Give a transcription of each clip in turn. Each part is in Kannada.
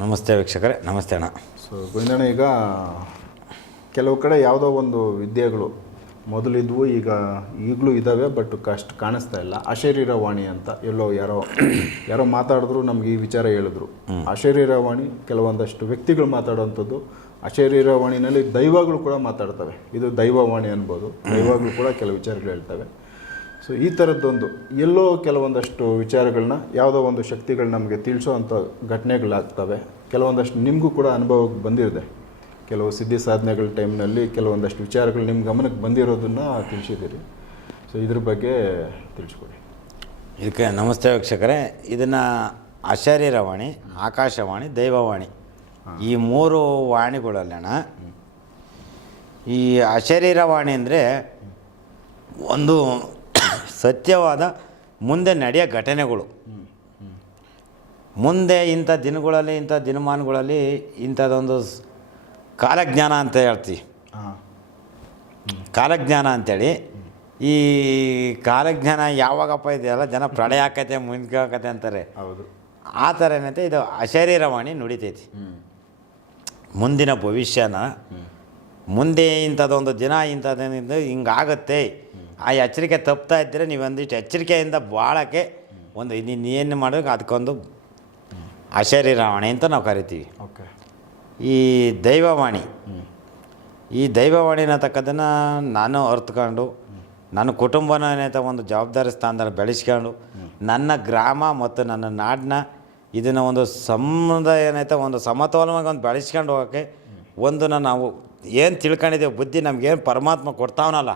ನಮಸ್ತೆ ವೀಕ್ಷಕರೇ ನಮಸ್ತೆ ಅಣ್ಣ. ಸೊ ಗೋವಿಂದಣ್ಣ ಈಗ ಕೆಲವು ಕಡೆ ಯಾವುದೋ ಒಂದು ವಿದ್ಯೆಗಳು ಮೊದಲಿದ್ವು ಈಗ ಈಗಲೂ ಇದ್ದಾವೆ ಬಟ್ ಕಷ್ಟ ಕಾಣಿಸ್ತಾ ಇಲ್ಲ. ಅಶರೀರವಾಣಿ ಅಂತ ಎಲ್ಲೋ ಯಾರೋ ಯಾರೋ ಮಾತಾಡಿದ್ರು ನಮ್ಗೆ ಈ ವಿಚಾರ ಹೇಳಿದ್ರು. ಅಶರೀರವಾಣಿ ಕೆಲವೊಂದಷ್ಟು ವ್ಯಕ್ತಿಗಳು ಮಾತಾಡೋವಂಥದ್ದು ಅಶರೀರವಾಣಿನಲ್ಲಿ ದೈವಗಳು ಕೂಡ ಮಾತಾಡ್ತವೆ. ಇದು ದೈವವಾಣಿ ಅನ್ಬೋದು. ದೈವಗಳು ಕೂಡ ಕೆಲವು ವಿಚಾರಗಳು ಹೇಳ್ತವೆ. ಸೊ ಈ ಥರದ್ದೊಂದು ಎಲ್ಲೋ ಕೆಲವೊಂದಷ್ಟು ವಿಚಾರಗಳನ್ನ ಯಾವುದೋ ಒಂದು ಶಕ್ತಿಗಳು ನಮಗೆ ತಿಳಿಸೋ ಅಂಥ ಘಟನೆಗಳಾಗ್ತವೆ. ಕೆಲವೊಂದಷ್ಟು ನಿಮಗೂ ಕೂಡ ಅನುಭವಕ್ಕೆ ಬಂದಿದೆ ಕೆಲವು ಸಿದ್ಧಿ ಸಾಧನೆಗಳ ಟೈಮ್ನಲ್ಲಿ ಕೆಲವೊಂದಷ್ಟು ವಿಚಾರಗಳು ನಿಮ್ಮ ಗಮನಕ್ಕೆ ಬಂದಿರೋದನ್ನು ತಿಳಿಸಿದ್ದೀರಿ. ಸೊ ಇದ್ರ ಬಗ್ಗೆ ತಿಳಿಸ್ಕೊಡಿ. ಇದಕ್ಕೆ ನಮಸ್ತೆ ವೀಕ್ಷಕರೇ. ಇದನ್ನು ಅಶರೀರವಾಣಿ ಆಕಾಶವಾಣಿ ದೈವವಾಣಿ. ಈ ಮೂರು ವಾಣಿಗಳಲ್ಲಣ್ಣ ಈ ಅಶರೀರವಾಣಿ ಅಂದರೆ ಒಂದು ಸತ್ಯವಾದ ಮುಂದೆ ನಡೆಯೋ ಘಟನೆಗಳು. ಮುಂದೆ ಇಂಥ ದಿನಗಳಲ್ಲಿ ಇಂಥ ದಿನಮಾನಗಳಲ್ಲಿ ಇಂಥದ್ದೊಂದು ಕಾಲಜ್ಞಾನ ಅಂತ ಹೇಳ್ತೀವಿ ಕಾಲಜ್ಞಾನ ಅಂತೇಳಿ. ಈ ಕಾಲಜ್ಞಾನ ಯಾವಾಗಪ್ಪ ಇದೆಯಲ್ಲ ಜನ ಪ್ರಳಯ ಆಕತೆ ಮುಂದ್ಕಾಕತೆ ಅಂತಾರೆ. ಹೌದು. ಆ ಥರ ಏನಂತೆ ಇದು ಅಶರೀರವಾಣಿ ನುಡಿತೈತಿ. ಮುಂದಿನ ಭವಿಷ್ಯನ ಮುಂದೆ ಇಂಥದ್ದೊಂದು ದಿನ ಇಂಥದ್ದು ಹಿಂಗಾಗತ್ತೆ. ಆ ಎಚ್ಚರಿಕೆ ತಪ್ತಾ ಇದ್ದರೆ ನೀವು ಒಂದಿಷ್ಟು ಎಚ್ಚರಿಕೆಯಿಂದ ಬಾಳಕ್ಕೆ ಒಂದು ನೀನು ಏನು ಮಾಡೋಕೆ ಅದಕ್ಕೊಂದು ಅಶರೀರವಾಣಿ ಅಂತ ನಾವು ಕರಿತೀವಿ. ಓಕೆ. ಈ ದೈವವಾಣಿ ಈ ದೈವವಾಣಿ ಅನ್ನತಕ್ಕದನ್ನು ನಾನು ಅರ್ತ್ಕೊಂಡು ನನ್ನ ಕುಟುಂಬನ ಏನಾಯ್ತ ಒಂದು ಜವಾಬ್ದಾರಿ ಸ್ಥಾನದಲ್ಲಿ ಬೆಳೆಸ್ಕೊಂಡು ನನ್ನ ಗ್ರಾಮ ಮತ್ತು ನನ್ನ ನಾಡನ್ನ ಇದನ್ನು ಒಂದು ಸಮುದಾಯ ಏನೈತೆ ಒಂದು ಸಮತೋಲನವಾಗಿ ಒಂದು ಬೆಳೆಸ್ಕೊಂಡು ಹೋಗೋಕ್ಕೆ ಒಂದು ನಾವು ಏನು ತಿಳ್ಕೊಂಡಿದ್ದೇವೆ ಬುದ್ಧಿ ನಮಗೇನು ಪರಮಾತ್ಮ ಕೊಡ್ತಾವನಲ್ಲ.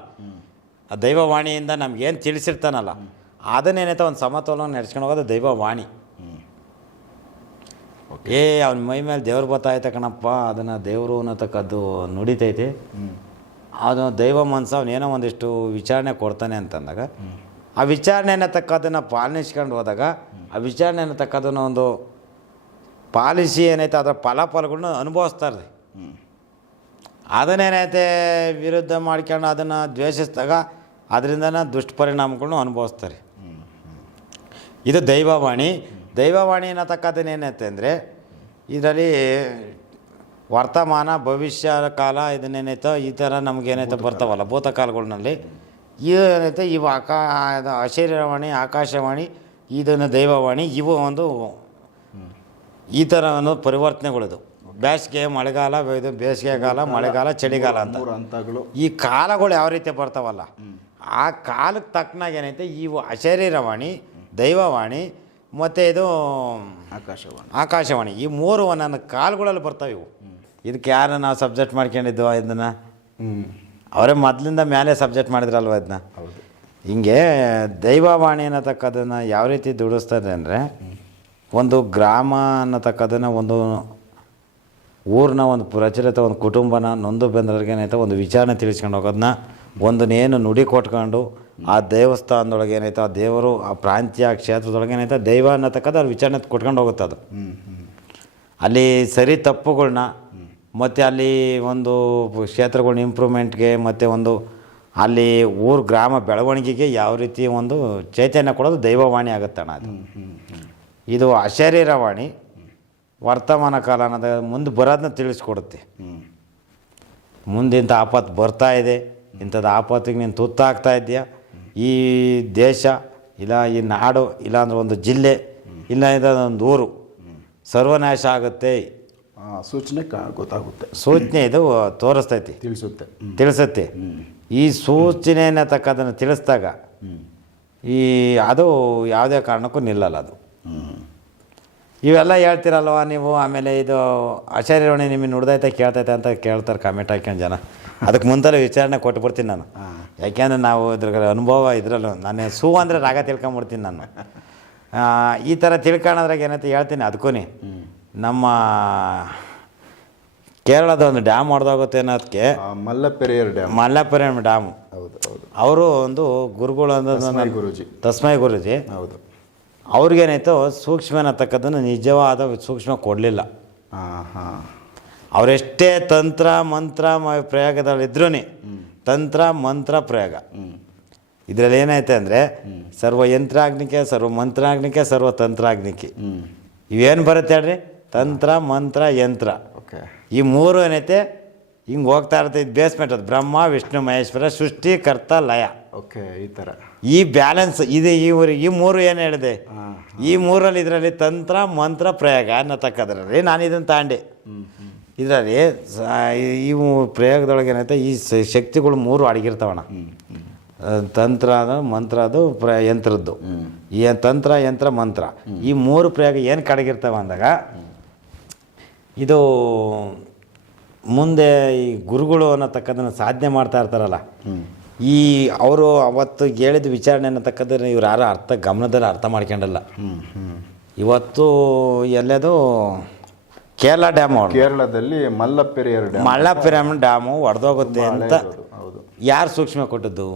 ಆ ದೈವವಾಣಿಯಿಂದ ನಮಗೇನು ತಿಳಿಸಿರ್ತಾನಲ್ಲ ಅದನ್ನೇನೈತೆ ಒಂದು ಸಮತೋಲನ ನಡೆಸ್ಕೊಂಡು ಹೋಗೋದು ದೈವವಾಣಿ. ಏ ಅವ್ನ ಮೈ ಮೇಲೆ ದೇವ್ರು ಬರ್ತಾಯ್ತ ಕಣಪ್ಪ ಅದನ್ನು ದೇವರು ಅನ್ನತಕ್ಕದ್ದು ನುಡಿತೈತಿ. ಅದು ದೈವ ಮನಸ್ಸು ಅವನೇನೋ ಒಂದಿಷ್ಟು ವಿಚಾರಣೆ ಕೊಡ್ತಾನೆ ಅಂತಂದಾಗ ಆ ವಿಚಾರಣೆ ಅನ್ನತಕ್ಕದನ್ನು ಪಾಲಿಸ್ಕೊಂಡು ಹೋದಾಗ ಆ ವಿಚಾರಣೆ ಅನ್ನತಕ್ಕದನ್ನು ಒಂದು ಪಾಲಿಸಿ ಏನೈತೆ ಅದರ ಫಲಾಫಲಗಳನ್ನ ಅನುಭವಿಸ್ತಾರೆ ಅದನ್ನೇನೈತೆ ವಿರುದ್ಧ ಮಾಡ್ಕೊಂಡು ಅದನ್ನು ದ್ವೇಷಿಸಿದಾಗ ಅದರಿಂದನೇ ದುಷ್ಪರಿಣಾಮಗಳನ್ನು ಅನುಭವಿಸ್ತಾರೆ. ಇದು ದೈವವಾಣಿ. ದೈವವಾಣಿ ಅನ್ನತಕ್ಕದ್ದನ್ನು ಏನೈತೆ ಅಂದರೆ ಇದರಲ್ಲಿ ವರ್ತಮಾನ ಭವಿಷ್ಯ ಕಾಲ ಇದನ್ನೇನೈತೋ ಈ ಥರ ನಮಗೇನೈತೆ ಬರ್ತಾವಲ್ಲ ಭೂತಕಾಲಗಳಲ್ಲಿ ಏನೈತೆ ಇವು ಆಕಾ ಅಶರೀರವಾಣಿ ಆಕಾಶವಾಣಿ ಇದನ್ನು ದೈವವಾಣಿ ಇವು ಒಂದು ಈ ಥರ ಒಂದು ಪರಿವರ್ತನೆಗಳಿದು. ಬೇಸಿಗೆ ಮಳೆಗಾಲ ಇದು ಬೇಸಿಗೆಗಾಲ ಮಳೆಗಾಲ ಚಳಿಗಾಲ ಅಂತ. ಈ ಕಾಲಗಳು ಯಾವ ರೀತಿ ಬರ್ತಾವಲ್ಲ ಆ ಕಾಲಕ್ಕೆ ತಕ್ಕನಾಗ ಏನೈತೆ ಇವು ಅಶರೀರವಾಣಿ ದೈವವಾಣಿ ಮತ್ತು ಇದು ಆಕಾಶವಾಣಿ. ಆಕಾಶವಾಣಿ. ಈ ಮೂರು ನನ್ನ ಕಾಲುಗಳಲ್ಲಿ ಬರ್ತಾವೆ ಇವು. ಇದಕ್ಕೆ ಯಾರು ನಾವು ಸಬ್ಜೆಕ್ಟ್ ಮಾಡ್ಕೊಂಡಿದ್ದು ಇದನ್ನು? ಅವರೇ ಮೊದಲಿಂದ ಮೇಲೆ ಸಬ್ಜೆಕ್ಟ್ ಮಾಡಿದ್ರಲ್ವ ಇದನ್ನ? ಹಿಂಗೆ ದೈವವಾಣಿ ಅನ್ನತಕ್ಕದನ್ನು ಯಾವ ರೀತಿ ದುಡಿಸ್ತದೆ ಅಂದರೆ ಒಂದು ಗ್ರಾಮ ಅನ್ನತಕ್ಕದನ್ನು ಒಂದು ಊರಿನ ಒಂದು ಪ್ರಚಲಿತ ಒಂದು ಕುಟುಂಬನ ನೊಂದು ಬೆಂದ್ರಿಗೆ ಏನೈತೆ ಒಂದು ವಿಚಾರಣೆ ತಿಳಿಸ್ಕೊಂಡು ಹೋಗೋದನ್ನ ಒಂದು ನೇನು ನುಡಿ ಕೊಟ್ಕೊಂಡು ಆ ದೇವಸ್ಥಾನದೊಳಗೆ ಏನೈತೆ ಆ ದೇವರು ಆ ಪ್ರಾಂತ್ಯ ಕ್ಷೇತ್ರದೊಳಗೆ ಏನೈತೆ ದೈವ ಅನ್ನತಕ್ಕದ್ದು ಅವ್ರ ವಿಚಾರಣೆ ಕೊಟ್ಕೊಂಡು ಹೋಗುತ್ತೆ ಅದು. ಅಲ್ಲಿ ಸರಿ ತಪ್ಪುಗಳನ್ನ ಮತ್ತು ಅಲ್ಲಿ ಒಂದು ಕ್ಷೇತ್ರಗಳ್ನ ಇಂಪ್ರೂವ್ಮೆಂಟ್ಗೆ ಮತ್ತು ಒಂದು ಅಲ್ಲಿ ಊರು ಗ್ರಾಮ ಬೆಳವಣಿಗೆಗೆ ಯಾವ ರೀತಿ ಒಂದು ಚೈತನ್ಯ ಕೊಡೋದು ದೈವವಾಣಿ ಆಗುತ್ತೆ ಅಣ್ಣ ಅದು. ಇದು ಅಶರೀರವಾಣಿ ವರ್ತಮಾನ ಕಾಲ ಅನ್ನೋದು ಮುಂದೆ ಬರೋದನ್ನ ತಿಳಿಸ್ಕೊಡುತ್ತೆ. ಮುಂದಿಂತ ಆಪತ್ತು ಬರ್ತಾ ಇದೆ. ಇಂಥದ್ದು ಆಪತ್ತಿಗೆ ನೀನು ತುತ್ತಾಗ್ತಾ ಇದೆಯಾ ಈ ದೇಶ ಇಲ್ಲ ಈ ನಾಡು ಇಲ್ಲಾಂದ್ರೆ ಒಂದು ಜಿಲ್ಲೆ ಇಲ್ಲ ಇದ್ರೆ ಒಂದು ಊರು ಸರ್ವನಾಶ ಆಗುತ್ತೆ. ಸೂಚನೆ ಗೊತ್ತಾಗುತ್ತೆ. ಸೂಚನೆ ಇದು ತೋರಿಸ್ತೈತಿ. ತಿಳಿಸುತ್ತೆ. ತಿಳಿಸುತ್ತೆ. ಈ ಸೂಚನೆಯನ್ನು ತಕ್ಕದನ್ನು ತಿಳಿಸಿದಾಗ ಈ ಅದು ಯಾವುದೇ ಕಾರಣಕ್ಕೂ ನಿಲ್ಲಲ್ಲ ಅದು. ಇವೆಲ್ಲ ಹೇಳ್ತೀರಲ್ವ ನೀವು? ಆಮೇಲೆ ಇದು ಆಚಾರ್ಯವಣಿ ನಿಮಗೆ ನುಡ್ದೈತೆ ಕೇಳ್ತೈತೆ ಅಂತ ಕೇಳ್ತಾರೆ ಕಾಮೆಂಟ್ ಹಾಕ್ಯಂಡ್ ಜನ. ಅದಕ್ಕೆ ಮುಂದಲೆ ವಿಚಾರಣೆ ಕೊಟ್ಟು ಬಿಡ್ತೀನಿ ನಾನು. ಯಾಕೆಂದರೆ ನಾವು ಇದ್ರ ಅನುಭವ ಇದರಲ್ಲೂ ನಾನು ಸೂ ಅಂದರೆ ರಾಗ ತಿಳ್ಕೊಂಬಿಡ್ತೀನಿ ನಾನು. ಈ ಥರ ತಿಳ್ಕೊಳೋದ್ರಾಗ ಏನಂತ ಹೇಳ್ತೀನಿ ಅದಕ್ಕೂ ನಮ್ಮ ಕೇರಳದ ಒಂದು ಡ್ಯಾಮ್ ಹೊಡೆದೋಗುತ್ತೆ ಅನ್ನೋದಕ್ಕೆ ಮಲ್ಲಪೆರಿಯರ್ ಡ್ಯಾಮ್. ಮಲ್ಲಪೆರಿಯರ್ ಡ್ಯಾಮ್. ಹೌದು ಹೌದು. ಅವರು ಒಂದು ಗುರುಗಳು ಅಂದ್ರೆ ಗುರುಜಿ ಗುರೂಜಿ. ತಸ್ಮೈ ಗುರುಜಿ. ಹೌದು. ಅವ್ರಿಗೇನಾಯ್ತು ಸೂಕ್ಷ್ಮ ಅನ್ನತಕ್ಕದ್ದನ್ನು ನಿಜವಾದ ಸೂಕ್ಷ್ಮ ಕೊಡಲಿಲ್ಲ. ಹಾಂ ಹಾಂ ಅವರೆಷ್ಟೇ ತಂತ್ರ ಮಂತ್ರ ಪ್ರಯೋಗದಲ್ಲಿದ್ರೂ ತಂತ್ರ ಮಂತ್ರ ಪ್ರಯೋಗ. ಇದರಲ್ಲಿ ಏನೈತೆ ಅಂದರೆ ಸರ್ವ ಯಂತ್ರಾಗ್ನಿಕೆ ಸರ್ವ ಮಂತ್ರಾಗ್ನಿಕೆ ಸರ್ವ ತಂತ್ರಾಗ್ನಿಕೆ. ಇವೇನು ಬರುತ್ತೆ ಹೇಳ್ರಿ? ತಂತ್ರ ಮಂತ್ರ ಯಂತ್ರ. ಓಕೆ. ಈ ಮೂರು ಏನೈತೆ ಹಿಂಗೆ ಹೋಗ್ತಾ ಇರ್ತೈತೆ ಬೇಸ್ಮೆಂಟ್ ಅದು. ಬ್ರಹ್ಮ ವಿಷ್ಣು ಮಹೇಶ್ವರ ಸೃಷ್ಟಿ ಕರ್ತ ಲಯ. ಓಕೆ ಈ ಥರ ಈ ಬ್ಯಾಲೆನ್ಸ್ ಇದೆ ಈ ಊರು ಈ ಮೂರು ಏನು ಹೇಳಿದೆ? ಈ ಮೂರಲ್ಲಿ ಇದರಲ್ಲಿ ತಂತ್ರ ಮಂತ್ರ ಪ್ರಯೋಗ ಅನ್ನತಕ್ಕದ್ರಲ್ಲಿ ನಾನು ಇದನ್ನು ತಾಂಡೆ. ಇದರಲ್ಲಿ ಇವು ಪ್ರಯೋಗದೊಳಗೆ ಏನೈತೆ ಈ ಶಕ್ತಿಗಳು ಮೂರು ಅಡಗಿರ್ತಾವಣ್ಣ. ತಂತ್ರ ಅದು ಮಂತ್ರ ಅದು ಪ್ರ ಯಂತ್ರದ್ದು. ಈ ತಂತ್ರ ಯಂತ್ರ ಮಂತ್ರ. ಈ ಮೂರು ಪ್ರಯೋಗ ಏನು ಕಡಗಿರ್ತಾವ ಅಂದಾಗ ಇದು ಮುಂದೆ ಈ ಗುರುಗಳು ಅನ್ನತಕ್ಕದನ್ನು ಸಾಧನೆ ಮಾಡ್ತಾ ಇರ್ತಾರಲ್ಲ. ಈ ಅವರು ಅವತ್ತು ಹೇಳಿದ ವಿಚಾರಣೆ ಅನ್ನತಕ್ಕದ್ದನ್ನು ಇವ್ರು ಯಾರು ಅರ್ಥ ಗಮನದಲ್ಲಿ ಅರ್ಥ ಮಾಡ್ಕೊಂಡಲ್ಲ. ಇವತ್ತು ಎಲ್ಲದು ಕೇರಳ ಡ್ಯಾಮ್ ಕೇರಳದಲ್ಲಿ ಮಲ್ಲಪೆರಿಯರ್ ಡ್ಯಾಮ್ ಡ್ಯಾಮು ಒಡೆದೋಗುತ್ತೆ ಅಂತ ಹೌದು. ಯಾರು ಸೂಕ್ಷ್ಮ ಕೊಟ್ಟದ್ದು?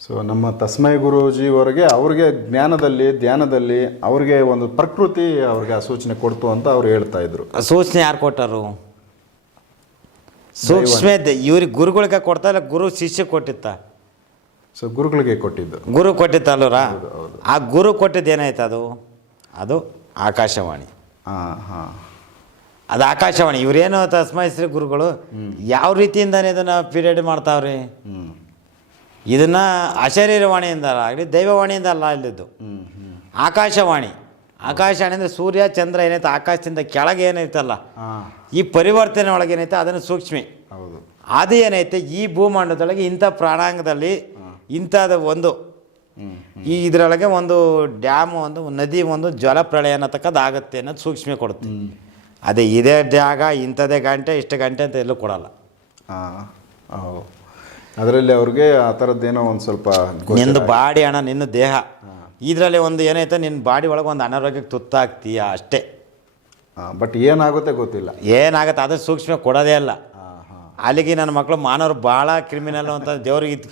ಸೊ ನಮ್ಮ ತಸ್ಮೈ ಗುರೂಜಿವರೆಗೆ ಅವ್ರಿಗೆ ಜ್ಞಾನದಲ್ಲಿ ಧ್ಯಾನದಲ್ಲಿ ಅವ್ರಿಗೆ ಒಂದು ಪ್ರಕೃತಿ ಅವ್ರಿಗೆ ಆ ಸೂಚನೆ ಕೊಡ್ತು ಅಂತ ಅವ್ರು ಹೇಳ್ತಾ ಇದ್ರು. ಆ ಸೂಚನೆ ಯಾರು ಕೊಟ್ಟರು? ಸೂಕ್ಷ್ಮ ಇವ್ರಿಗೆ ಗುರುಗಳಿಗೆ ಕೊಡ್ತಾ ಇಲ್ಲ ಗುರು ಶಿಷ್ಯ ಕೊಟ್ಟಿತ್ತ? ಸೊ ಗುರುಗಳಿಗೆ ಕೊಟ್ಟಿದ್ದು. ಗುರು ಕೊಟ್ಟಿತ್ತಲ್ಲರ. ಆ ಗುರು ಕೊಟ್ಟಿದ್ದು ಏನಾಯ್ತು ಅದು? ಅದು ಆಕಾಶವಾಣಿ. ಹಾಂ ಹಾಂ. ಅದು ಆಕಾಶವಾಣಿ. ಇವರೇನು ತಸ್ಮೈಶ್ರೀ ಗುರುಗಳು ಯಾವ ರೀತಿಯಿಂದನೇ ಇದನ್ನು ಪೀರಿಯಡ್ ಮಾಡ್ತಾವ್ರಿ? ಇದನ್ನ ಇದನ್ನು ಅಶರೀರವಾಣಿಯಿಂದ ಆಗಲಿ ದೈವವಾಣಿಯಿಂದ ಅಲ್ಲ ಇಲ್ಲಿದ್ದು ಆಕಾಶವಾಣಿ. ಆಕಾಶವಾಣಿ ಅಂದರೆ ಸೂರ್ಯ ಚಂದ್ರ ಏನೈತೆ ಆಕಾಶದಿಂದ ಕೆಳಗೆ ಏನೈತಲ್ಲ ಈ ಪರಿವರ್ತನೆ ಒಳಗೆ ಏನೈತೆ ಅದನ್ನು ಸೂಕ್ಷ್ಮಿ. ಹೌದು. ಅದು ಏನೈತೆ ಈ ಭೂಮಂಡದೊಳಗೆ ಇಂಥ ಪ್ರಾಣಾಂಗದಲ್ಲಿ ಇಂಥದ ಒಂದು. ಈ ಇದರೊಳಗೆ ಒಂದು ಡ್ಯಾಮ್ ಒಂದು ನದಿ ಒಂದು ಜಲಪ್ರಳಯ ಅನ್ನತಕ್ಕದ್ದು ಆಗುತ್ತೆ ಅನ್ನೋದು ಸೂಕ್ಷ್ಮ ಕೊಡುತ್ತೆ. ಅದೇ ಇದೇ ಜಾಗ ಇಂಥದೇ ಗಂಟೆ ಇಷ್ಟು ಗಂಟೆ ಅಂತ ಎಲ್ಲೂ ಕೊಡಲ್ಲ. ಹಾಂ. ಹೌದು. ಅದರಲ್ಲಿ ಅವ್ರಿಗೆ ಆ ಥರದ್ದೇನೋ ಒಂದು ಸ್ವಲ್ಪ ನಿನ್ನ ನಿಂದು ಬಾಡಿ ಅಣ್ಣ ನಿನ್ನ ದೇಹ. ಇದರಲ್ಲಿ ಒಂದು ಏನೈತೆ ನಿನ್ನ ಬಾಡಿ ಒಳಗೆ ಒಂದು ಅನಾರೋಗ್ಯಕ್ಕೆ ತುತ್ತಾಗ್ತೀಯ ಅಷ್ಟೇ. ಬಟ್ ಏನಾಗುತ್ತೆ ಗೊತ್ತಿಲ್ಲ. ಏನಾಗುತ್ತೆ ಅದು ಸೂಕ್ಷ್ಮ ಕೊಡೋದೇ ಅಲ್ಲ. ಅಲ್ಲಿಗೆ ನನ್ನ ಮಕ್ಕಳು ಮಾನವರು ಭಾಳ ಕ್ರಿಮಿನಲ್ ಅಂತ ದೇವ್ರಿಗೆ ಇದ್ದು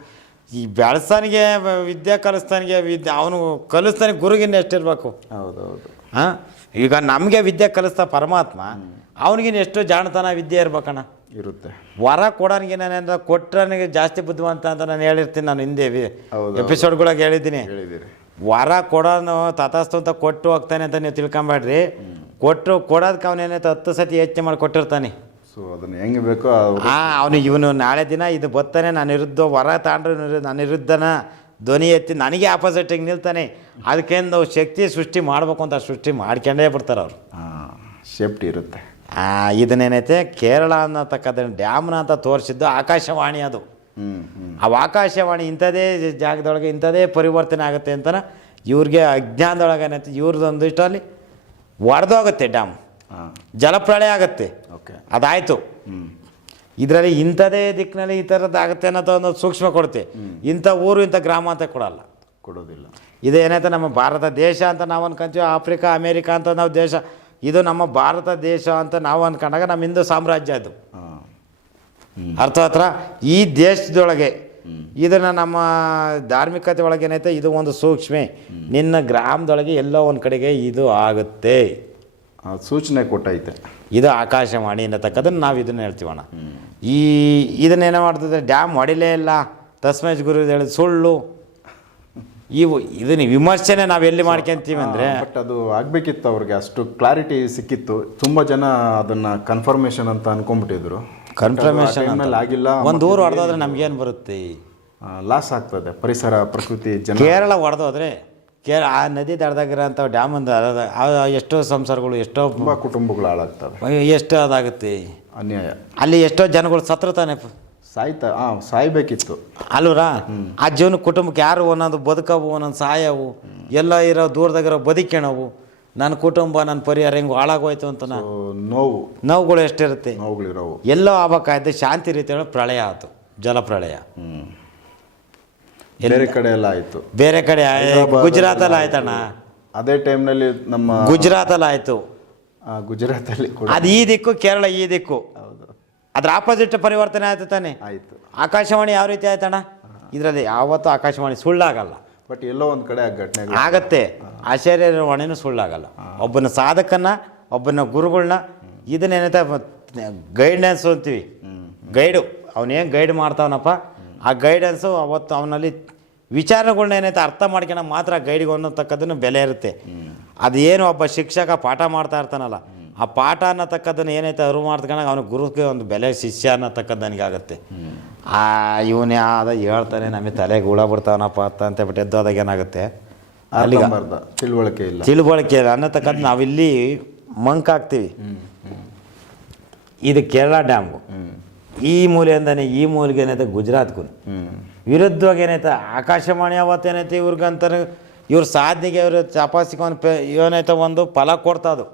ಈ ಬೆಳೆಸ್ತಾನಿಗೆ ವಿದ್ಯೆ ಕಲಿಸ್ತಾನಿಗೆ ವಿದ್ಯೆ ಅವನು ಕಲಿಸ್ತಾನಿಗೆ ಗುರುಗಿನ್ನ ಎಷ್ಟಿರಬೇಕು ಹೌದು ಹೌದು ಹಾಂ? ಈಗ ನಮಗೆ ವಿದ್ಯೆ ಕಲಿಸ್ತಾ ಪರಮಾತ್ಮ ಅವನಿಗಿನ ಎಷ್ಟು ಜಾಣತನ ವಿದ್ಯೆ ಇರ್ಬೇಕಣ್ಣ. ಇರುತ್ತೆ. ವರ ಕೊಡೋನಿಗೆ ನಾನೇನು ಕೊಟ್ಟನಿಗೆ ಜಾಸ್ತಿ ಬುದ್ಧಿವಂತ ಅಂತ ನಾನು ಹೇಳಿರ್ತೀನಿ ನಾನು ಹಿಂದೆ. ಎಪಿಸೋಡ್ಗಳಾಗ ಹೇಳಿದ್ದೀನಿ. ವರ ಕೊಡೋನು ತಥಾಸ್ತು ಅಂತ ಕೊಟ್ಟು ಹೋಗ್ತಾನೆ ಅಂತ ನೀವು ತಿಳ್ಕೊಂಬೇಡ್ರಿ ಕೊಟ್ಟು ಕೊಡೋದಕ್ಕೆ ಅವನೇನೈತೆ ಹತ್ತು ಸತಿ ಹೆಚ್ಚೆ ಮಾಡಿ ಕೊಟ್ಟಿರ್ತಾನೆ. ಸೊ ಅದನ್ನು ಹೆಂಗೆ ಬೇಕೋ ಹಾಂ ಆ ಅವನು ಇವನು ನಾಳೆ ದಿನ ಇದು ಬರ್ತಾನೆ ನಾನು ವಿರುದ್ಧ ವರ ತಾಂಡ್ರೆ ನಾನು ವಿರುದ್ಧನ ಧ್ವನಿ ಎತ್ತಿ ನನಗೆ ಆಪೋಸಿಟಿಗೆ ನಿಲ್ತಾನೆ. ಅದಕ್ಕೆಂದು ಶಕ್ತಿ ಸೃಷ್ಟಿ ಮಾಡಬೇಕು ಅಂತ ಸೃಷ್ಟಿ ಮಾಡ್ಕೊಂಡೇ ಬಿಡ್ತಾರೆ ಅವರು. ಹಾಂ ಸೇಫ್ಟಿ ಇರುತ್ತೆ. ಇದನ್ನೇನೈತೆ? ಕೇರಳ ಅನ್ನತಕ್ಕಂಥ ಡ್ಯಾಮ್ನ ಅಂತ ತೋರಿಸಿದ್ದು ಆಕಾಶವಾಣಿ ಅದು. ಹ್ಞೂ ಹ್ಞೂ ಆ ಆಕಾಶವಾಣಿ ಇಂಥದೇ ಜಾಗದೊಳಗೆ ಇಂಥದೇ ಪರಿವರ್ತನೆ ಆಗುತ್ತೆ ಅಂತ ಇವ್ರಿಗೆ ಅಜ್ಞಾನದೊಳಗೆ ಏನೈತೆ? ಇವ್ರದ್ದೊಂದು ಇಷ್ಟಲ್ಲಿ ಒಡೆದೋಗುತ್ತೆ ಡ್ಯಾಮ್. ಹಾಂ. ಜಲಪ್ರಳಯ ಆಗುತ್ತೆ. ಓಕೆ ಅದಾಯಿತು. ಹ್ಞೂ ಇದರಲ್ಲಿ ಇಂಥದೇ ದಿಕ್ಕಿನಲ್ಲಿ ಈ ಥರದ್ದು ಆಗುತ್ತೆ ಅನ್ನೋದು ಒಂದು ಸೂಕ್ಷ್ಮ ಕೊಡುತ್ತೆ. ಇಂಥ ಊರು ಇಂಥ ಗ್ರಾಮ ಅಂತ ಕೊಡಲ್ಲ. ಕೊಡೋದಿಲ್ಲ. ಇದು ಏನಾಯ್ತು ನಮ್ಮ ಭಾರತ ದೇಶ ಅಂತ ನಾವು ಅನ್ಕೊಂತೀವಿ ಆಫ್ರಿಕಾ ಅಮೇರಿಕಾ ಅಂತ ನಾವು ದೇಶ ಇದು ನಮ್ಮ ಭಾರತ ದೇಶ ಅಂತ ನಾವು ಅನ್ಕೊಂಡಾಗ ನಮ್ಮ ಹಿಂದೂ ಸಾಮ್ರಾಜ್ಯ ಅದು. ಅರ್ಥ ಹತ್ರ ಈ ದೇಶದೊಳಗೆ ಇದನ್ನು ನಮ್ಮ ಧಾರ್ಮಿಕತೆ ಒಳಗೆ ಏನೈತೆ ಇದು ಒಂದು ಸೂಕ್ಷ್ಮೆ. ನಿನ್ನ ಗ್ರಾಮದೊಳಗೆ ಎಲ್ಲೋ ಒಂದು ಕಡೆಗೆ ಇದು ಆಗುತ್ತೆ. ಸೂಚನೆ ಕೊಟ್ಟೈತೆ. ಇದು ಆಕಾಶವಾಣಿ ಅನ್ನತಕ್ಕದನ್ನು ನಾವು ಇದನ್ನು ಹೇಳ್ತೀವಣ್ಣ ಈ ಇದನ್ನೇನೋ ಮಾಡ್ತದೆ? ಡ್ಯಾಮ್ ಹೊಡಿಲೇ ಇಲ್ಲ. ತಸ್ಮೇಜ್ ಗುರು ಹೇಳಿದ ಸುಳ್ಳು. ಇವು ಇದನ್ನ ವಿಮರ್ಶನೆ ನಾವು ಎಲ್ಲಿ ಮಾಡ್ಕೊಂತೀವಿ ಅಂದರೆ ಬಟ್ ಅದು ಆಗಬೇಕಿತ್ತು ಅವ್ರಿಗೆ. ಅಷ್ಟು ಕ್ಲಾರಿಟಿ ಸಿಕ್ಕಿತ್ತು. ತುಂಬ ಜನ ಅದನ್ನು ಕನ್ಫರ್ಮೇಷನ್ ಅಂತ ಅನ್ಕೊಂಡ್ಬಿಟ್ಟಿದ್ರು. ಕನ್ಫರ್ಮೇಷನ್ ಆಗಿಲ್ಲ. ಒಂದು ಊರು ಹೊಡೆದೋದ್ರೆ ನಮ್ಗೇನು ಬರುತ್ತೆ? ಲಾಸ್ ಆಗ್ತದೆ. ಪರಿಸರ ಪ್ರಕೃತಿ ಜನ ಕೇರಳ ಹೊಡೆದೋದ್ರೆ ಕೇರ ಆ ನದಿ ದಡದಾಗಿರೋಂಥ ಡ್ಯಾಮ್ ಒಂದು ಎಷ್ಟೋ ಸಂಸಾರಗಳು ಎಷ್ಟೋ ತುಂಬ ಕುಟುಂಬಗಳು ಹಾಳಾಗ್ತವೆ. ಎಷ್ಟು ಅದಾಗುತ್ತೆ. ಅನ್ಯಾಯ. ಅಲ್ಲಿ ಎಷ್ಟೋ ಜನಗಳು ಸತ್ರ ತಾನೆ. ಸಾಯ್ತಾ ಹಾಂ ಸಾಯ್ಬೇಕಿತ್ತು. ಅಲ್ಲೂರ? ಆ ಜೀವನ ಕುಟುಂಬಕ್ಕೆ ಯಾರು ಒಂದೊಂದು ಬದುಕವು ಒಂದೊಂದು ಸಾಯವು ಎಲ್ಲ ಇರೋ ದೂರದಾಗಿರೋ ಬದುಕೇಣವು ನನ್ನ ಕುಟುಂಬ ನನ್ನ ಪರಿಹಾರ ಹಿಂಗೆ ಹಾಳಾಗೋಯ್ತು ಅಂತ ನೋವು. ನೋವುಗಳು ಎಷ್ಟಿರುತ್ತೆ? ನೋವುಗಳಿರೋವು. ಎಲ್ಲೋ ಆಗ್ಬೇಕಾಯ್ತು ಶಾಂತಿ ರೀತಿಯೊಳಗೆ ಪ್ರಳಯ ಆಯಿತು ಜಲಪ್ರಳಯ. ಹ್ಞೂ ಬೇರೆ ಕಡೆ ಎಲ್ಲ ಆಯಿತು. ಬೇರೆ ಕಡೆ ಗುಜರಾತಲ್ಲಿ ಆಯ್ತಣ್ಣ. ಅದೇ ಟೈಮ್ನಲ್ಲಿ ನಮ್ಮ ಗುಜರಾತಲ್ಲಿ ಆಯಿತು. ಗುಜರಾತಲ್ಲಿ ಕೂಡ. ಅದು ಈ ದಿಕ್ಕು ಕೇರಳ ಈ ದಿಕ್ಕು. ಹೌದು. ಅದ್ರ ಆಪೋಸಿಟ್ ಪರಿವರ್ತನೆ ಆಯ್ತು ತಾನೆ. ಆಯಿತು. ಆಕಾಶವಾಣಿ ಯಾವ ರೀತಿ ಆಯ್ತಣ್ಣ? ಇದರಲ್ಲಿ ಯಾವತ್ತೂ ಆಕಾಶವಾಣಿ ಸುಳ್ಳಾಗಲ್ಲ. ಬಟ್ ಎಲ್ಲೋ ಒಂದು ಕಡೆ ಘಟನೆ ಆಗತ್ತೆ. ಆಶ್ಚರ್ಯವಾಣಿನೂ ಸುಳ್ಳಾಗಲ್ಲ. ಒಬ್ಬನ ಸಾಧಕನ್ನ ಒಬ್ಬನ ಗುರುಗಳನ್ನ ಇದನ್ನೇನೈತೆ ಗೈಡೆನ್ಸ್ ಅಂತೀವಿ ಗೈಡು. ಅವನೇನು ಗೈಡ್ ಮಾಡ್ತಾವನಪ್ಪ? ಆ ಗೈಡೆನ್ಸು ಅವತ್ತು ಅವನಲ್ಲಿ ವಿಚಾರಗಳನ್ನ ಏನೈತೆ ಅರ್ಥ ಮಾಡ್ಕೊಂಡ ಮಾತ್ರ ಗೈಡಿಗೆ ಅನ್ನತಕ್ಕದ್ದನ್ನು ಬೆಲೆ ಇರುತ್ತೆ. ಅದೇನು ಒಬ್ಬ ಶಿಕ್ಷಕ ಪಾಠ ಮಾಡ್ತಾ ಇರ್ತಾನಲ್ಲ ಆ ಪಾಠ ಅನ್ನತಕ್ಕದ್ದನ್ನು ಏನೈತೆ ಅರಿವು ಮಾಡ್ಕೊಂಡಾಗ ಅವನ ಗುರುಗೆ ಒಂದು ಬೆಲೆ ಶಿಷ್ಯ ಅನ್ನತಕ್ಕದ್ದು ನನಗಾಗುತ್ತೆ. ಆ ಇವನೇ ಆದ ಹೇಳ್ತಾನೆ ನಮಗೆ ತಲೆಗೆ ಹುಳ ಬಿಡ್ತಾವನಪ್ಪ ಅಂತ ಅಂತ ಬಿಟ್ಟು ಎದ್ದೋದಾಗ ಏನಾಗುತ್ತೆ? ಅಲ್ಲಿಗೆ ತಿಳುವಳಿಕೆ ಇಲ್ಲ. ತಿಳುವಳಿಕೆ ಅನ್ನತಕ್ಕದ್ದು ನಾವಿಲ್ಲಿ ಮಂಕ್ ಹಾಕ್ತೀವಿ ಇದು ಕೇರಳ ಡ್ಯಾಮ್ಗು ಈ ಮೂಲೆಯಿಂದನೇ ಈ ಮೂಲೆಗೆ ಏನೈತೆ? ಗುಜರಾತ್ ಹ್ಮ್ ವಿರುದ್ಧವಾಗಿ ಏನೈತೆ? ಆಕಾಶವಾಣಿ ಅವತ್ತೇನೈತೆ ಇವ್ರಿಗಂತಾರೆ ಇವ್ರ ಸಾಧನೆಗೆ ಇವ್ರ ಚಪಾಸಿಗೆ ಒಂದು ಪೆ ಏನೈತೆ ಒಂದು ಫಲ ಕೊಡ್ತಾ ಅದು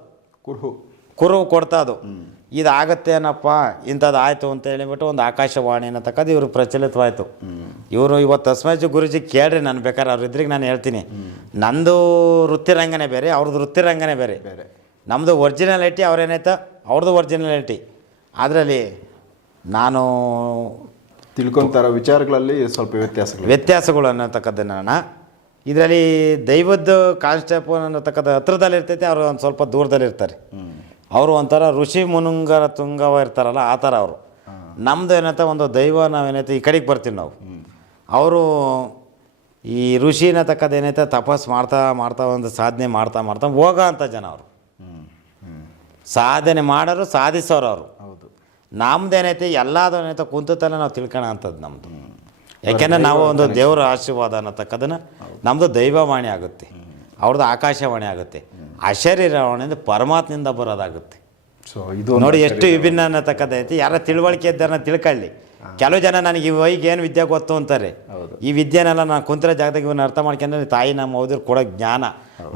ಕುರುಹು ಕುರುವು ಕೊಡ್ತಾದು. ಇದಾಗತ್ತೆ ಏನಪ್ಪ? ಇಂಥದ್ದು ಆಯಿತು ಅಂತ ಹೇಳಿಬಿಟ್ಟು ಒಂದು ಆಕಾಶವಾಣಿ ಅನ್ನತಕ್ಕದ್ದು ಇವರು ಪ್ರಚಲಿತವಾಯಿತು. ಇವರು ಇವತ್ತು ತಸ್ಮೈಜು ಗುರುಜಿ ಕೇಳ್ರಿ ನಾನು ಬೇಕಾದ್ರೆ ಅವ್ರ ಇದ್ರಿಗೆ ನಾನು ಹೇಳ್ತೀನಿ. ನಂದು ವೃತ್ತಿರಂಗನೇ ಬೇರೆ ಅವ್ರದ್ದು ವೃತ್ತಿರಂಗನೇ ಬೇರೆ. ಬೇರೆ. ನಮ್ಮದು ಒರಿಜಿನಾಲಿಟಿ ಅವ್ರೇನೈತೆ ಅವ್ರದ್ದು ಒರಿಜಿನಾಲಿಟಿ ಅದರಲ್ಲಿ ನಾನು ತಿಳ್ಕೊಂತಾರ ವಿಚಾರಗಳಲ್ಲಿ ಸ್ವಲ್ಪ ವ್ಯತ್ಯಾಸಗಳು. ವ್ಯತ್ಯಾಸಗಳು ಅನ್ನತಕ್ಕದ್ದನ್ನ ಇದರಲ್ಲಿ ದೈವದ್ದು ಕಾನ್ಸ್ಟೇಬಲ್ ಅನ್ನತಕ್ಕದ್ದು ಹತ್ರದಲ್ಲಿ ಇರ್ತೈತೆ ಅವರು ಒಂದು ಸ್ವಲ್ಪ ದೂರದಲ್ಲಿ ಇರ್ತಾರೆ. ಅವರು ಒಂಥರ ಋಷಿ ಮುನುಂಗರ ತುಂಗವ ಇರ್ತಾರಲ್ಲ ಆ ಥರ ಅವರು. ನಮ್ಮದು ಏನಂತ ಒಂದು ದೈವ ನಾವೇನೈತೆ ಈ ಕಡೆಗೆ ಬರ್ತೀವಿ ನಾವು. ಅವರು ಈ ಋಷಿ ಅನ್ನತಕ್ಕದ್ದು ಏನೈತೆ ತಪಸ್ ಮಾಡ್ತಾ ಮಾಡ್ತಾ ಒಂದು ಸಾಧನೆ ಮಾಡ್ತಾ ಮಾಡ್ತಾ ಹೋಗೋ ಅಂಥ ಜನ ಅವರು. ಸಾಧನೆ ಮಾಡೋರು ಸಾಧಿಸೋರು ಅವರು. ಹೌದು ನಮ್ದು ಏನೈತೆ ಎಲ್ಲದು ಏನೈತೆ ನಾವು ತಿಳ್ಕೋಣ ಅಂಥದ್ದು ನಮ್ಮದು ಯಾಕೆಂದರೆ ನಾವು ಒಂದು ದೇವರ ಆಶೀರ್ವಾದ ಅನ್ನತಕ್ಕದನ್ನು ನಮ್ಮದು ದೈವವಾಣಿ ಆಗುತ್ತೆ. ಅವ್ರದ್ದು ಆಕಾಶವಾಣಿ ಆಗುತ್ತೆ. ಅಶರೀರವಾಣಿ ಅಂದರೆ ಪರಮಾತ್ಮನಿಂದ ಬರೋದಾಗುತ್ತೆ. ಸೊ ಇದು ನೋಡಿ ಎಷ್ಟು ವಿಭಿನ್ನ ಅನ್ನತಕ್ಕಂಥ ಐತಿ. ಯಾರ ತಿಳುವಳಿಕೆ ಇದ್ದಾರನ್ನ ತಿಳ್ಕೊಳ್ಳಿ. ಕೆಲವು ಜನ ನನಗೆ ಈ ವೈಗೆ ಏನು ವಿದ್ಯೆ ಗೊತ್ತು ಅಂತಾರೆ. ಈ ವಿದ್ಯೆನೆಲ್ಲ ನಾನು ಕುಂತಿರೋ ಜಾಗದಾಗ ಇವನ್ನ ಅರ್ಥ ಮಾಡ್ಕೊಂಡ್ರೆ ತಾಯಿ ನಮ್ಮ ಓದಿರ್ ಕೊಡೋ ಜ್ಞಾನ.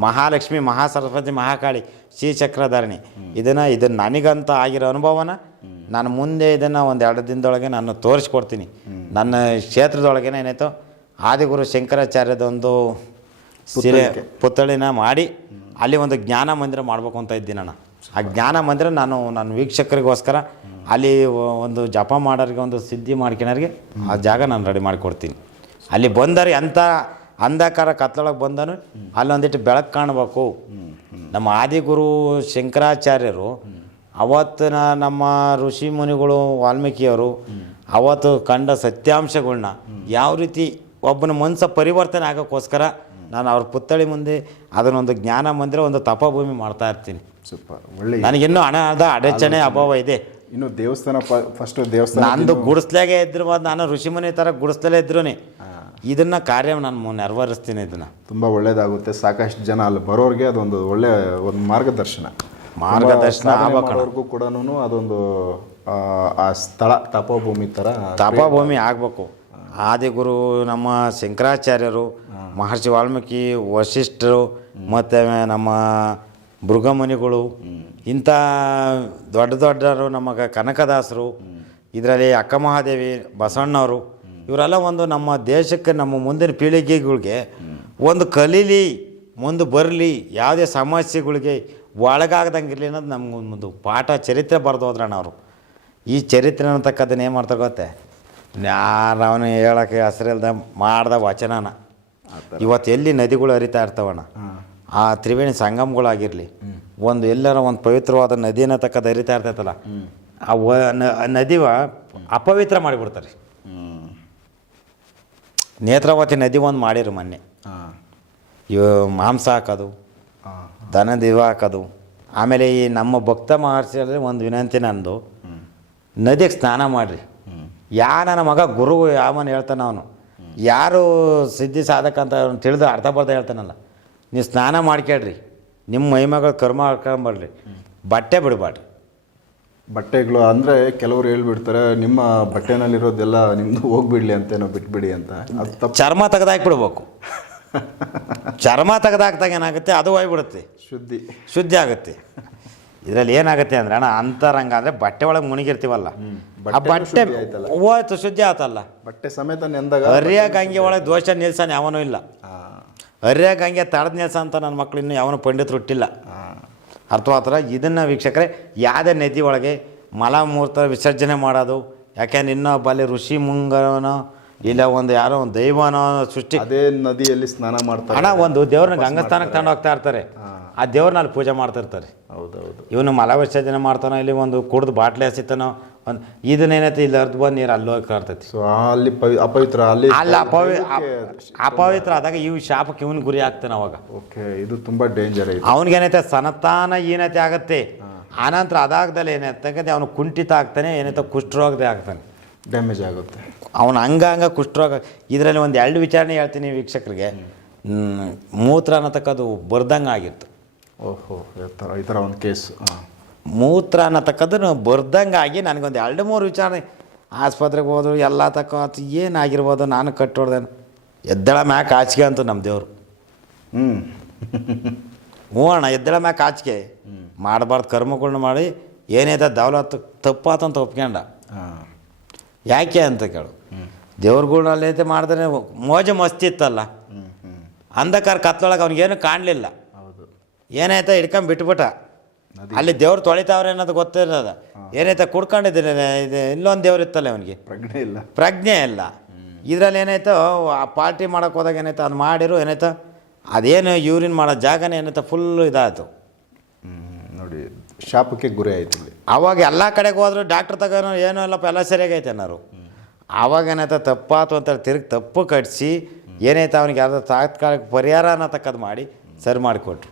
ಮಹಾಲಕ್ಷ್ಮಿ ಮಹಾಸರಸ್ವತಿ ಮಹಾಕಾಳಿ ಶ್ರೀಚಕ್ರಧಾರಣಿ ಇದನ್ನು ಇದನ್ನು ನನಗಂತ ಆಗಿರೋ ಅನುಭವನ ನಾನು ಮುಂದೆ ಇದನ್ನು ಒಂದು ಎರಡು ದಿನದೊಳಗೆ ನಾನು ತೋರಿಸ್ಕೊಡ್ತೀನಿ. ನನ್ನ ಕ್ಷೇತ್ರದೊಳಗೆ ಏನಾಯ್ತು? ಆದಿಗುರು ಶಂಕರಾಚಾರ್ಯದೊಂದು ಸಿರೆ ಪುತ್ಥಳಿನ ಮಾಡಿ ಅಲ್ಲಿ ಒಂದು ಜ್ಞಾನ ಮಂದಿರ ಮಾಡಬೇಕು ಅಂತ ಇದ್ದೀನಿ ನಾನು ಆ ಜ್ಞಾನ ಮಂದಿರ ನಾನು ನನ್ನ ವೀಕ್ಷಕರಿಗೋಸ್ಕರ ಅಲ್ಲಿ ಒಂದು ಜಪ ಮಾಡೋರಿಗೆ ಒಂದು ಸಿದ್ಧಿ ಮಾಡ್ಕೊಳೋರಿಗೆ ಆ ಜಾಗ ನಾನು ರೆಡಿ ಮಾಡಿಕೊಡ್ತೀನಿ. ಅಲ್ಲಿ ಬಂದರೆ ಎಂಥ ಅಂಧಕಾರ ಕತ್ತಲೊಳಗೆ ಬಂದನು ಅಲ್ಲೊಂದಿಟ್ಟು ಬೆಳಕು ಕಾಣಬೇಕು. ನಮ್ಮ ಆದಿಗುರು ಶಂಕರಾಚಾರ್ಯರು ಅವತ್ತಿನ ನಮ್ಮ ಋಷಿ ಮುನಿಗಳು ವಾಲ್ಮೀಕಿಯವರು ಅವತ್ತು ಕಂಡ ಸತ್ಯಾಂಶಗಳನ್ನ ಯಾವ ರೀತಿ ಒಬ್ಬನ ಮನಸ್ಸ ಪರಿವರ್ತನೆ ಆಗೋಕ್ಕೋಸ್ಕರ ನಾನು ಅವ್ರ ಪುತ್ಥಳಿ ಮುಂದೆ ಅದನ್ನೊಂದು ಜ್ಞಾನ ಮಂದಿರ ಒಂದು ತಪಭೂಮಿ ಮಾಡ್ತಾ ಇರ್ತೀನಿ. ಸೂಪರ್. ಒಳ್ಳೆ ನನಗಿನ್ನೂ ಹಣದ ಅಡಚಣೆ ಅಭಾವ ಇದೆ. ಇನ್ನು ದೇವಸ್ಥಾನ ಫಸ್ಟ್ ದೇವಸ್ಥಾನ ನಂದು ಗುಡಿಸ್ಲಾಗೆ ಇದ್ರು ನಾನು ಋಷಿಮುನಿ ಥರ ಗುಡಿಸ್ಲೇ ಇದ್ರು ಇದನ್ನ ಕಾರ್ಯ ನಾನು ನೆರವೇರಿಸ್ತೀನಿ ಇದನ್ನ. ತುಂಬ ಒಳ್ಳೇದಾಗುತ್ತೆ. ಸಾಕಷ್ಟು ಜನ ಅಲ್ಲಿ ಬರೋರಿಗೆ ಅದೊಂದು ಒಳ್ಳೆ ಒಂದು ಮಾರ್ಗದರ್ಶನ. ಮಾರ್ಗದರ್ಶನ ಆಗ್ಬೇಕು ಕೂಡ ಅದೊಂದು ಆ, ಆ ಸ್ಥಳ ತಪೋಭೂಮಿ ಥರ ತಪೋಭೂಮಿ ಆಗಬೇಕು. ಆದಿಗುರು ನಮ್ಮ ಶಂಕರಾಚಾರ್ಯರು ಮಹರ್ಷಿ ವಾಲ್ಮೀಕಿ ವಶಿಷ್ಠರು ಮತ್ತು ನಮ್ಮ ಮೃಗಮುನಿಗಳು ಇಂಥ ದೊಡ್ಡ ದೊಡ್ಡರು ನಮಗೆ ಕನಕದಾಸರು ಇದರಲ್ಲಿ ಅಕ್ಕ ಮಹಾದೇವಿ ಬಸವಣ್ಣವರು ಇವರೆಲ್ಲ ಒಂದು ನಮ್ಮ ದೇಶಕ್ಕೆ ನಮ್ಮ ಮುಂದಿನ ಪೀಳಿಗೆಗಳಿಗೆ ಒಂದು ಕಲೀಲಿ ಮುಂದೆ ಬರಲಿ ಯಾವುದೇ ಸಮಸ್ಯೆಗಳಿಗೆ ಒಳಗಾಗ್ದಂಗೆ ಇರಲಿ ಅನ್ನೋದು ನಮಗೊಂದು ಪಾಠ ಚರಿತ್ರೆ ಬರೆದು ಹೋದ್ರಣ್ಣ ಅವರು. ಈ ಚರಿತ್ರೆ ಅನ್ನತಕ್ಕದ್ದನ್ನ ಏನು ಮಾಡ್ತಾರೆ ಗೊತ್ತೆ? ಯಾರು ಅವನು ಹೇಳೋಕ್ಕೆ ಹೆಸರಿಲ್ದ ಮಾಡ್ದ ವಚನನ. ಇವತ್ತು ಎಲ್ಲಿ ನದಿಗಳು ಹರಿತಾ ಇರ್ತಾವಣ್ಣ? ಆ ತ್ರಿವೇಣಿ ಸಂಗಮಗಳಾಗಿರಲಿ. ಒಂದು ಎಲ್ಲರ ಒಂದು ಪವಿತ್ರವಾದ ನದಿ ಅನ್ನತಕ್ಕದ್ದು ಹರಿತಾ ಇರ್ತೈತಲ್ಲ ಆ ನದಿವ ಅಪವಿತ್ರ ಮಾಡಿಬಿಡ್ತಾರೆ. ನೇತ್ರಾವತಿ ನದಿ ಒಂದು ಮಾಡಿರು ಮೊನ್ನೆ. ಇವ ಮಾಂಸ ಹಾಕೋದು ದನ ಹಾಕೋದು ಆಮೇಲೆ ಈ ನಮ್ಮ ಭಕ್ತ ಮಹರ್ಷಿಯಲ್ಲಿ ಒಂದು ವಿನಂತಿ ನಂದು. ನದಿಗೆ ಸ್ನಾನ ಮಾಡಿರಿ. ಯಾ ನನ್ನ ಮಗ ಗುರು ಯಾವನು ಹೇಳ್ತಾನೆ ಅವನು. ಯಾರು ಸಿದ್ಧಿ ಸಾಧಕ ಅಂತ ಅವ್ನು ತಿಳಿದು ಅರ್ಥ ಬರ್ಧ ಹೇಳ್ತಾನಲ್ಲ. ನೀವು ಸ್ನಾನ ಮಾಡ್ಕೇಳ್ರಿ. ನಿಮ್ಮ ಮೈಮಗಳು ಕರ್ಮ ಹಾಕೊಂಬರ್ರಿ ಬಟ್ಟೆ ಬಿಡಬಾರ್ರಿ ಬಟ್ಟೆಗಳು ಅಂದರೆ ಕೆಲವರು ಹೇಳ್ಬಿಡ್ತಾರೆ ನಿಮ್ಮ ಬಟ್ಟೆನಲ್ಲಿರೋದೆಲ್ಲ ನಿಮ್ಮದು ಹೋಗ್ಬಿಡ್ಲಿ ಅಂತೇನೋ ಬಿಟ್ಬಿಡಿ ಅಂತ. ಚರ್ಮ ತೆಗೆದಾಕ್ಬಿಡ್ಬೇಕು. ಚರ್ಮ ತೆಗೆದಾಕ್ದಾಗ ಏನಾಗುತ್ತೆ? ಅದು ಹೋಗ್ಬಿಡುತ್ತೆ. ಶುದ್ಧಿ. ಶುದ್ಧಿ ಆಗುತ್ತೆ. ಇದರಲ್ಲಿ ಏನಾಗುತ್ತೆ ಅಂದ್ರೆ ಅಣ್ಣ ಅಂತರಂಗ ಅಂದರೆ ಬಟ್ಟೆ ಒಳಗೆ ಮುಣಿಗಿರ್ತೀವಲ್ಲ? ಆ ಬಟ್ಟೆ ಶುದ್ಧಿ ಹೋಯ್ತು ಶುದ್ಧಿ ಆತಲ್ಲ. ಬಟ್ಟೆ ಸಮೇತ ನೆಂದಾಗ ಹರಿಯ ಗಂಗೆ ಒಳಗೆ ದೋಷ ನಿಲ್ಸಾನೆ ಯಾವನೂ ಇಲ್ಲ. ಹಾಂ. ಹರಿಯ ಗಂಗೆ ತಡೆದ ನಿಲ್ಸ ಅಂತ ನನ್ನ ಮಕ್ಕಳು ಇನ್ನೂ ಯಾವನು ಪಂಡಿತರು ಹುಟ್ಟಿಲ್ಲ. ಅರ್ಥವಾತರ ಇದನ್ನು ವೀಕ್ಷಕರೇ ಯಾವುದೇ ನದಿ ಒಳಗೆ ಮಲಮೂರ್ತ ವಿಸರ್ಜನೆ ಮಾಡೋದು ಯಾಕೆಂದ್ರೆ ಇನ್ನೂ ಅಲ್ಲಿ ಋಷಿ ಮುಂಗನೋ ಇಲ್ಲ ಒಂದು ಯಾರೋ ಒಂದು ದೈವನೋ ಸೃಷ್ಟಿ. ಅದೇ ನದಿಯಲ್ಲಿ ಸ್ನಾನ ಮಾಡ್ತಾರೆ. ಹಣ ಒಂದು ದೇವ್ರನ್ನ ಗಂಗಸ್ಥಾನಕ್ಕೆ ತಗೊಂಡು ಹೋಗ್ತಾ ಇರ್ತಾರೆ. ಆ ದೇವ್ರನ್ನ ಅಲ್ಲಿ ಪೂಜೆ ಮಾಡ್ತಾ ಇರ್ತಾರೆ. ಹೌದೌದು. ಇವನು ಮಲವಿಸರ್ಜನೆ ಮಾಡ್ತಾನೋ ಇಲ್ಲಿ ಒಂದು ಕುಡ್ದು ಬಾಟ್ಲಿ ಹಸಿತಾನೋ ಒಂದು ಇದನ್ನೇನೈತೆ ಇಲ್ಲಿ ಅರ್ಧ ಬಂದು ನೀರು ಅಲ್ಲಿ ಹೋಗಿ ಕಾಡ್ತೈತಿ ಸೊ ಅಲ್ಲಿ ಪವಿ ಅಪವಿತ್ರ ಅಲ್ಲಿ ಅಲ್ಲಿ ಅಪವಿ ಅಪವಿತ್ರ ಆದಾಗ ಇವು ಶಾಪಕ್ಕೆ ಇವನು ಗುರಿ ಆಗ್ತಾನೆ ಅವಾಗ. ಓಕೆ ಇದು ತುಂಬಾ ಡೇಂಜರ್ ಇದೆ. ಅವನಿಗೇನೈತೆ ಸನತಾನ ಏನೈತೆ ಆಗತ್ತೆ. ಆನಂತರ ಅದಾಗದಲ್ಲಿ ಏನೈತೆ ಅವನು ಕುಂಠಿತ ಆಗ್ತಾನೆ ಏನೈತೆ ಕುಷ್ಠರೋಗದೆ ಆಗ್ತಾನೆ. ಡ್ಯಾಮೇಜ್ ಆಗುತ್ತೆ. ಅವನ ಅಂಗಾಂಗ ಕುಷ್ಠರೋಗ. ಇದರಲ್ಲಿ ಒಂದು ಎರಡು ವಿಚಾರಣೆ ಹೇಳ್ತೀನಿ ವೀಕ್ಷಕರಿಗೆ. ಮೂತ್ರ ಅನ್ನತಕ್ಕದು ಬರ್ದಂಗೆ ಆಗಿತ್ತು. ಓಹೋ ಈ ಥರ ಒಂದು ಕೇಸ್ ಮೂತ್ರ ಅನ್ನತಕ್ಕದ್ದು ಬರ್ದಂಗೆ ಆಗಿ ನನಗೊಂದು ಎರಡು ಮೂರು ವಿಚಾರಣೆ. ಆಸ್ಪತ್ರೆಗೆ ಹೋದ್ರು ಎಲ್ಲ ತಕ್ಕ ಏನಾಗಿರ್ಬೋದು ನಾನು ಕಟ್ಟೋಡ್ದೇನು ಎದ್ದಳ ಮ್ಯಾಕ್ ಆಚಿಕೆ ಅಂತ ನಮ್ಮ ದೇವರು. ಹ್ಞೂ ಹ್ಞೂ ಅಣ್ಣ ಎದ್ದಳ ಮ್ಯಾಕ್ ಆಚಿಕೆ ಮಾಡಬಾರ್ದು ಕರ್ಮಗಳನ್ನ ಮಾಡಿ ಏನೈತೆ ದೌಲತ್ತು ತಪ್ಪಾತಂತ ಒಪ್ಕೊಂಡ. ಯಾಕೆ ಅಂತ ಕೇಳು. ದೇವ್ರುಗಳ್ನಲ್ಲಿ ಐತೆ ಮಾಡಿದ್ರೆ ಮೋಜು ಮಸ್ತಿತ್ತಲ್ಲ ಅಂಧಕಾರ ಕತ್ತೊಳಗೆ ಅವ್ನಿಗೇನು ಕಾಣಲಿಲ್ಲ. ಹೌದು. ಏನೈತೆ ಹಿಡ್ಕೊಂಡ್ ಬಿಟ್ಬಿಟ್ಟ. ಅಲ್ಲಿ ದೇವ್ರು ತೊಳಿತಾವ್ರೆ ಅನ್ನೋದು ಗೊತ್ತಿರೋದ. ಏನೈತೆ ಕುಡ್ಕೊಂಡಿದ್ದೀನಿ ಇದು ಇಲ್ಲೊಂದು ದೇವ್ರು ಇತ್ತಲ್ಲ ಅವನಿಗೆ ಪ್ರಜ್ಞೆ ಇಲ್ಲ. ಪ್ರಜ್ಞೆ ಇಲ್ಲ. ಇದರಲ್ಲಿ ಏನಾಯ್ತು? ಆ ಪಾರ್ಟಿ ಮಾಡೋಕೆ ಹೋದಾಗ ಏನಾಯ್ತು? ಅದು ಮಾಡಿರು ಏನಾಯ್ತು? ಅದೇನು ಯೂರಿನ್ ಮಾಡೋ ಜಾಗನೇ ಏನಾಯ್ತು? ಫುಲ್ಲು ಇದಾಯಿತು. ನೋಡಿ ಶಾಪಕ್ಕೆ ಗುರಿ ಆಯ್ತು ಅವಾಗ ಎಲ್ಲ ಕಡೆಗೆ ಹೋದ್ರು ಡಾಕ್ಟ್ರ್ ತಗೋನು ಏನೋ ಇಲ್ಲಪ್ಪ ಎಲ್ಲ ಸರಿಯಾಗೈತೆ ಅನ್ನೋರು ಆವಾಗ ಏನಾಯ್ತು ತಪ್ಪಾತು ಅಂತ ತಿರುಗಿ ತಪ್ಪು ಕಟ್ಸಿ ಏನೈತೆ ಅವನಿಗೆ ಯಾವ್ದು ತಾತ್ಕಾಲಿಕ ಪರಿಹಾರ ಅನ್ನತಕ್ಕದ್ದು ಮಾಡಿ ಸರಿ ಮಾಡಿಕೊಟ್ರು.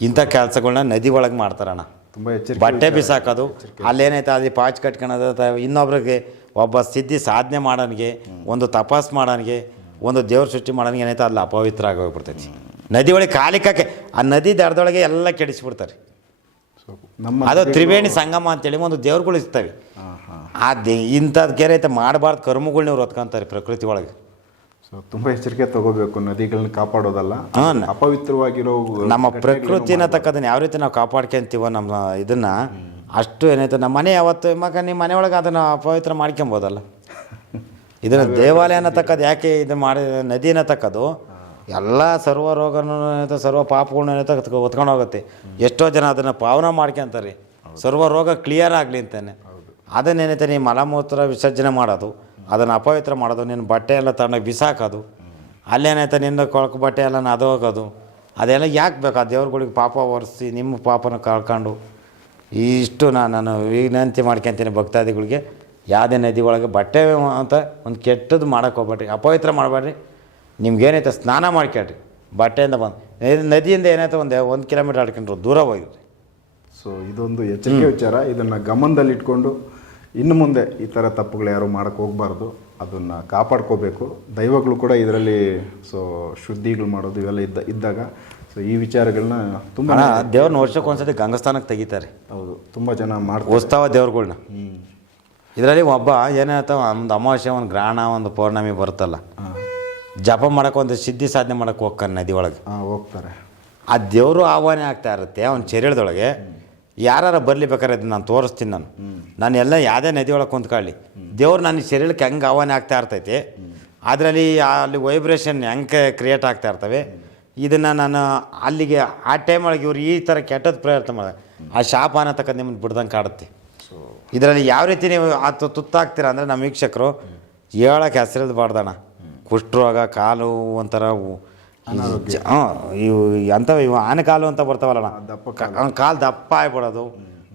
ಇಂಥ ಕೆಲಸಗಳನ್ನ ನದಿ ಒಳಗೆ ಮಾಡ್ತಾರಣ್ಣ. ತುಂಬ ಹೆಚ್ಚು ಬಟ್ಟೆ ಬಿಸಾಕೋದು ಅಲ್ಲೇನೈತೆ ಅಲ್ಲಿ ಪಾಚ್ ಕಟ್ಕೊಳೋದು ಇನ್ನೊಬ್ರಿಗೆ ಒಬ್ಬ ಸಿದ್ಧಿ ಸಾಧನೆ ಮಾಡೋನಿಗೆ ಒಂದು ತಪಾಸ್ ಮಾಡೋನಿಗೆ ಒಂದು ದೇವ್ರ ಸೃಷ್ಟಿ ಮಾಡೋನಿಗೆ ಏನೈತೆ ಅಲ್ಲಿ ಅಪವಿತ್ರ ಆಗೋಗ್ಬಿಡ್ತೈತಿ ನದಿ ಒಳಗೆ ಕಾಲಿಕಕ್ಕೆ ಆ ನದಿ ದಡದೊಳಗೆ ಎಲ್ಲ ಕೆಡಿಸ್ಬಿಡ್ತಾರೆ. ನಮ್ಮ ಅದು ತ್ರಿವೇಣಿ ಸಂಗಮ ಅಂತೇಳಿ ಒಂದು ದೇವ್ರುಗಳು ಇರ್ತವೆ. ಆ ದೇ ಇಂಥದ್ದು ಐತೆ ಮಾಡಬಾರ್ದು ಕರ್ಮಗಳ್ನ ಇವ್ರು ಹೊತ್ಕೊಂತಾರೆ ಪ್ರಕೃತಿ ಒಳಗೆ. ಸೊ ತುಂಬ ಎಚ್ಚರಿಕೆ ತಗೋಬೇಕು ನದಿಗಳನ್ನ ಕಾಪಾಡೋದಲ್ಲ. ಹಾಂ. ಅಪವಿತ್ರವಾಗಿರೋ ನಮ್ಮ ಪ್ರಕೃತಿನ ತಕ್ಕದನ್ನ ಯಾವ ರೀತಿ ನಾವು ಕಾಪಾಡ್ಕೊಂತೀವೋ ನಮ್ಮ ಇದನ್ನು ಅಷ್ಟು ಏನೈತೆ ನಮ್ಮ ಮನೆ ಯಾವತ್ತು ಮಗ ನಿಮ್ಮ ಮನೆ ಒಳಗೆ ಅದನ್ನು ಅಪವಿತ್ರ ಮಾಡ್ಕೊಬೋದಲ್ಲ. ಇದನ್ನು ದೇವಾಲಯನ ತಕ್ಕದು ಯಾಕೆ ಇದು ಮಾಡಿ ನದಿನ ಅನ್ನತಕ್ಕದ್ದು ಎಲ್ಲ ಸರ್ವ ರೋಗನೂ ಸರ್ವ ಪಾಪಗಳನ್ನ ಒತ್ಕೊಂಡು ಹೊತ್ಕೊಂಡು ಹೋಗುತ್ತೆ ಎಷ್ಟೋ ಜನ ಅದನ್ನು ಪಾವನ ಮಾಡ್ಕೊಂತಾರೆ ಸರ್ವ ರೋಗ ಕ್ಲಿಯರ್ ಆಗಲಿ ಅಂತಾನೆ. ಅದನ್ನೇನೈತೆ ನೀ ಮಲಮೂತ್ರ ವಿಸರ್ಜನೆ ಮಾಡೋದು ಅದನ್ನು ಅಪವಿತ್ರ ಮಾಡೋದು ನಿನ್ನ ಬಟ್ಟೆ ಎಲ್ಲ ತಗೊಂಡೋಗಿ ಬಿಸಾಕೋದು ಅಲ್ಲೇನೈತೆ ನಿನ್ನ ಕೊಳಕು ಬಟ್ಟೆ ಎಲ್ಲ ಅದು ಹೋಗೋದು ಅದೆಲ್ಲ ಯಾಕೆ ಬೇಕು? ಆ ದೇವ್ರುಗಳಿಗೆ ಪಾಪ ಒರೆಸಿ ನಿಮ್ಮ ಪಾಪನ ಕಳ್ಕೊಂಡು ಇಷ್ಟು ನಾನು ನಾನು ವಿನಂತಿ ಮಾಡ್ಕೊತೀನಿ ಭಕ್ತಾದಿಗಳಿಗೆ. ಯಾವುದೇ ನದಿ ಒಳಗೆ ಬಟ್ಟೆ ಅಂತ ಒಂದು ಕೆಟ್ಟದ್ದು ಮಾಡೋಕ್ಕೆ ಹೋಗ್ಬೇಡ್ರಿ. ಅಪವಿತ್ರ ಮಾಡಬೇಡ್ರಿ. ನಿಮ್ಗೇನೈತೆ ಸ್ನಾನ ಮಾಡ್ಕೊಳ್ರಿ ಬಟ್ಟೆಯಿಂದ ಬಂದು ನದಿಯಿಂದ ಏನಾಯ್ತು ಒಂದು ಒಂದು ಕಿಲೋಮೀಟ್ರ್ ಆಡ್ಕೊಂಡ್ರು ದೂರ ಹೋಗಿದ್ರಿ ಸೊ ಇದೊಂದು ಎಚ್ಚರಿಕೆ ವಿಚಾರ. ಇದನ್ನು ಗಮನದಲ್ಲಿಟ್ಕೊಂಡು ಇನ್ನು ಮುಂದೆ ಈ ಥರ ತಪ್ಪುಗಳು ಯಾರು ಮಾಡೋಕ್ಕೆ ಹೋಗಬಾರ್ದು. ಅದನ್ನು ಕಾಪಾಡ್ಕೋಬೇಕು. ದೈವಗಳು ಕೂಡ ಇದರಲ್ಲಿ ಸೊ ಶುದ್ಧಿಗಳು ಮಾಡೋದು ಇವೆಲ್ಲ ಇದ್ದ ಇದ್ದಾಗ ಸೊ ಈ ವಿಚಾರಗಳನ್ನ ತುಂಬ ದೇವ್ರನ್ನ ವರ್ಷಕ್ಕೆ ಒಂದ್ಸತಿ ಗಂಗಸ್ಥಾನಕ್ಕೆ ತೆಗಿತಾರೆ. ಹೌದು ತುಂಬ ಜನ ಮಾಡ್ತಾರೆ. ಉತ್ಸವ ದೇವ್ರುಗಳ್ನ. ಹ್ಞೂ ಇದರಲ್ಲಿ ಒಬ್ಬ ಏನಾಯ್ತವ ಒಂದು ಅಮಾವಾಸ್ಯೆ ಒಂದು ಗ್ರಹಣ ಒಂದು ಪೌರ್ಣಮಿ ಬರುತ್ತಲ್ಲ. ಹಾಂ. ಜಪ ಮಾಡೋಕೆ ಒಂದು ಸಿದ್ಧಿ ಸಾಧನೆ ಮಾಡೋಕೆ ಹೋಗ್ತಾನೆ ನದಿ ಒಳಗೆ. ಹಾಂ ಹೋಗ್ತಾರೆ. ಆ ದೇವರು ಆಹ್ವಾನ ಆಗ್ತಾ ಇರುತ್ತೆ ಅವ್ನ ಚರಿಳದೊಳಗೆ ಯಾರು ಬರಲಿ ಬೇಕಾದ್ರೆ ಅದನ್ನ ನಾನು ತೋರಿಸ್ತೀನಿ ನಾನು. ನಾನು ಎಲ್ಲ ಯಾವುದೇ ನದಿ ಒಳಗೆ ಕುಂತ್ಕೊಳ್ಳಿ. ದೇವ್ರು ನನ್ನ ಶರೀರಕ್ಕೆ ಹೆಂಗೆ ಆಹ್ವಾನ ಆಗ್ತಾ ಇರ್ತೈತಿ ಅದರಲ್ಲಿ ಅಲ್ಲಿ ವೈಬ್ರೇಷನ್ ಹೆಂಗೆ ಕ್ರಿಯೇಟ್ ಆಗ್ತಾ ಇರ್ತವೆ ಇದನ್ನು ನಾನು ಅಲ್ಲಿಗೆ ಆ ಟೈಮ್ ಒಳಗೆ ಇವ್ರು ಈ ಥರ ಕೆಟ್ಟದ್ದು ಪ್ರಯತ್ನ ಮಾಡ ಆ ಶಾಪ ಅನ್ನತಕ್ಕ ನಿಮ್ಮನ್ನು ಬಿಡ್ದಂಗೆ ಕಾಡುತ್ತೆ. ಸೊ ಇದರಲ್ಲಿ ಯಾವ ರೀತಿ ನೀವು ಆ ತುತ್ತಾಗ್ತೀರ ಅಂದರೆ ನಮ್ಮ ವೀಕ್ಷಕರು ಹೇಳೋಕ್ಕೆ ಹೆಸರಿಲ್ದು ಬಾರ್ದಣ್ಣ ಕುಷ್ಠರೋಗ ಕಾಲು ಒಂಥರ ಹಾಂ ಇವು ಅಂಥವು ಇವು ಆನೆಕಾಲು ಅಂತ ಬರ್ತಾವಲ್ಲ ದಪ್ಪ ಕಾಲು. ದಪ್ಪ ಆಗ್ಬಿಡೋದು.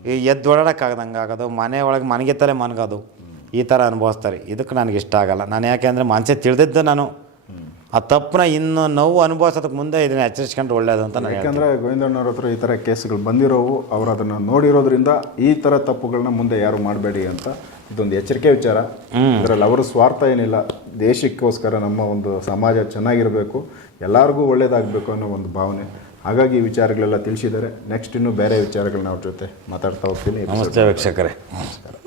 ಈ ಎದ್ದು ಓಡಾಡೋಕ್ಕಾಗದಂಗೆ ಆಗೋದು. ಮನೆ ಒಳಗೆ ಮನೆಗೆತ್ತಲೇ ಮನ್ಗೋದು. ಈ ಥರ ಅನುಭವಿಸ್ತಾರೆ. ಇದಕ್ಕೆ ನನಗೆ ಇಷ್ಟ ಆಗಲ್ಲ. ನಾನು ಯಾಕೆಂದರೆ ಮನಸ್ಸೇ ತಿಳಿದಿದ್ದು ನಾನು. ಆ ತಪ್ಪನ್ನ ಇನ್ನು ನೋವು ಅನುಭವಿಸೋದಕ್ಕೆ ಮುಂದೆ ಇದನ್ನ ಎಚ್ಚರಿಸ್ಕೊಂಡು ಒಳ್ಳೇದು ಅಂತ ನಾನು. ಯಾಕಂದರೆ ಗೋವಿಂದಣ್ಣವ್ರ ಹತ್ರ ಈ ಥರ ಕೇಸ್ಗಳು ಬಂದಿರೋವು. ಅವರು ಅದನ್ನು ನೋಡಿರೋದ್ರಿಂದ ಈ ಥರ ತಪ್ಪುಗಳನ್ನ ಮುಂದೆ ಯಾರು ಮಾಡಬೇಡಿ ಅಂತ ಇದೊಂದು ಎಚ್ಚರಿಕೆ ವಿಚಾರ. ಇದರಲ್ಲಿ ಅವರ ಸ್ವಾರ್ಥ ಏನಿಲ್ಲ ದೇಶಕ್ಕೋಸ್ಕರ ನಮ್ಮ ಒಂದು ಸಮಾಜ ಚೆನ್ನಾಗಿರಬೇಕು ಎಲ್ಲರಿಗೂ ಒಳ್ಳೇದಾಗಬೇಕು ಅನ್ನೋ ಒಂದು ಭಾವನೆ. ಹಾಗಾಗಿ ಈ ವಿಚಾರಗಳೆಲ್ಲ ತಿಳಿಸಿದ್ದಾರೆ. ನೆಕ್ಸ್ಟ್ ಇನ್ನೂ ಬೇರೆ ವಿಚಾರಗಳನ್ನ ಅವ್ರ ಜೊತೆ ಮಾತಾಡ್ತಾ ಹೋಗ್ತೀನಿ. ನಮಸ್ತೆ ವೀಕ್ಷಕರೇ. ನಮಸ್ಕಾರ.